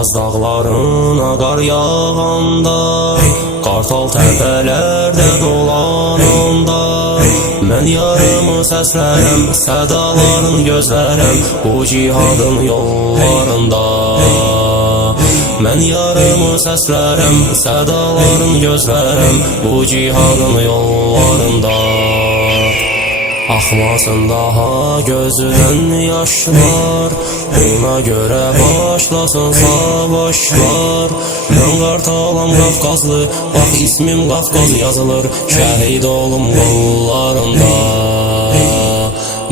Qafqaz dağlarına qar yağanda, qartal təpələrdə dolananda, mən yarımı səslərəm, sədaların gözlərəm bu cihadın yollarında. Mən yarımı səslərəm, sədaların gözlərəm bu cihadın yollarında. Axmasın daha gözüdən yaşlar, ona görə başlasın savaşlar. Mən qartalam Qafqazlı, bax ismim Qafqaz yazılır şəhid olum qollarında.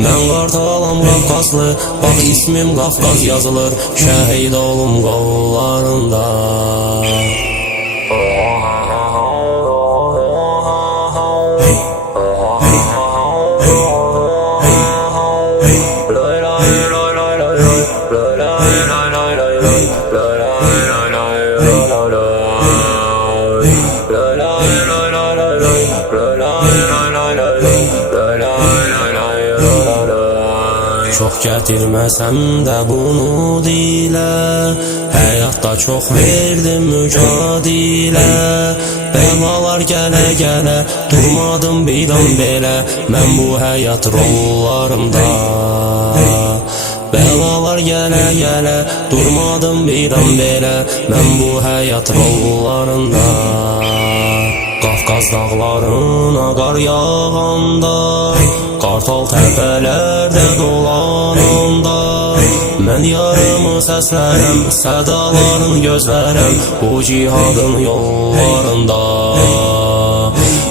Mən qartalam Qafqazlı, bax ismim Qafqaz yazılır şəhid olum qollarında. Çox gətirməsəm də bunu dilə, həyatda çox verdim mücadilə. Bəlalar gələ-gələ, durmadım bir an belə, mən bu həyat rollarımda. Bəlalar gələ-gələ, durmadım bir an belə, mən bu həyat rollarında. Qafqaz dağlarına qar yağanda, qartal təpələrdə dolananda, mən yarımı səslərəm, sədaların gözlərəm bu cihadın yollarında.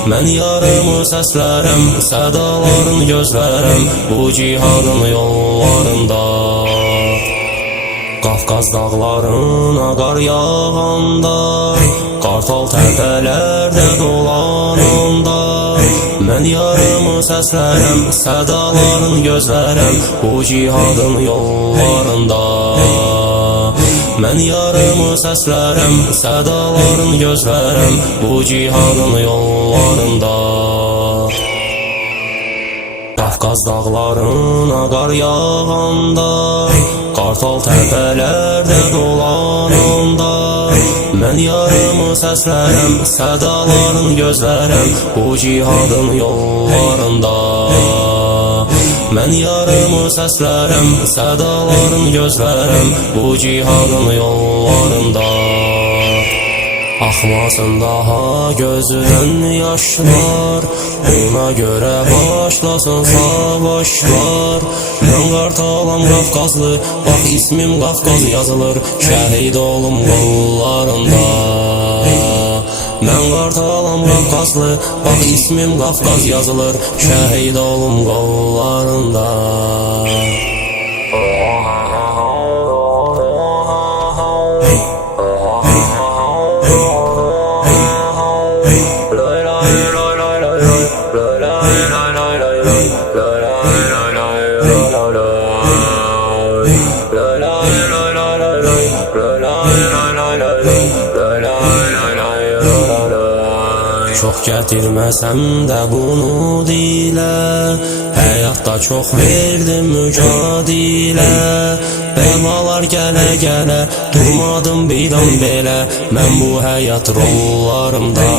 Mən yarımı səslərəm, sədaların gözlərəm bu cihadın yollarında. Qafqaz dağlarına qar yağanda, qartal təpələrdə dolananda, mən yarımı səslərəm, sədaların gözlərəm bu cihadın yollarında. Mən yarımı səslərəm, sədaların gözlərəm bu cihadın yollarında. Qafqaz dağlarına qar yağanda, qartal təpələrdə dolananda, mən yarımı səslərəm, sədaların gözlərəm bu cihadın yollarında. Mən yarımı səslərəm, sədaların gözlərəm bu cihadın yollarında. Axmasın daha gözüdən yaşlar, ona görə başlasın savaşlar. Mən qartalam Qafqazlı, bax ismim Qafqaz yazılır şəhid olum qollarında. Mən qartalam Qafqazlı, bax ismim Qafqaz yazılır şəhid olum qollarında. Çox gətirməsəm də bunu dilə, həyatda çox verdim mücadilə. Bəlalar gələ-gələ, durmadım bir an belə, mən bu həyat rollarımda.